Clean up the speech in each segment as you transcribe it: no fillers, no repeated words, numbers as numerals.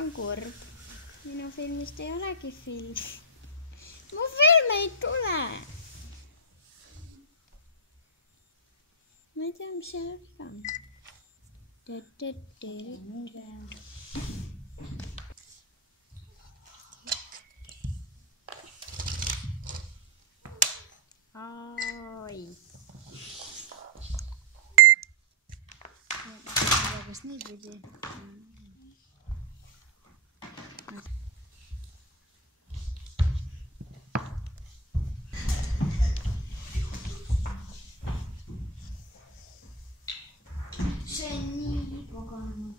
on kurb. Minu filmist ei olegi film. Mu film ei tule. Ma ei tea, mis seal viga on. Ai. Kas nii pidi? See on nii pagana.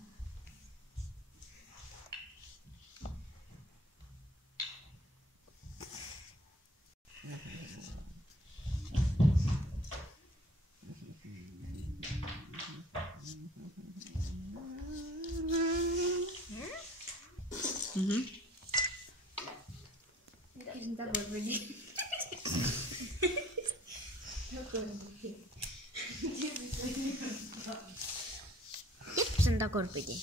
Hindi takot pwede. Saan takot pwede?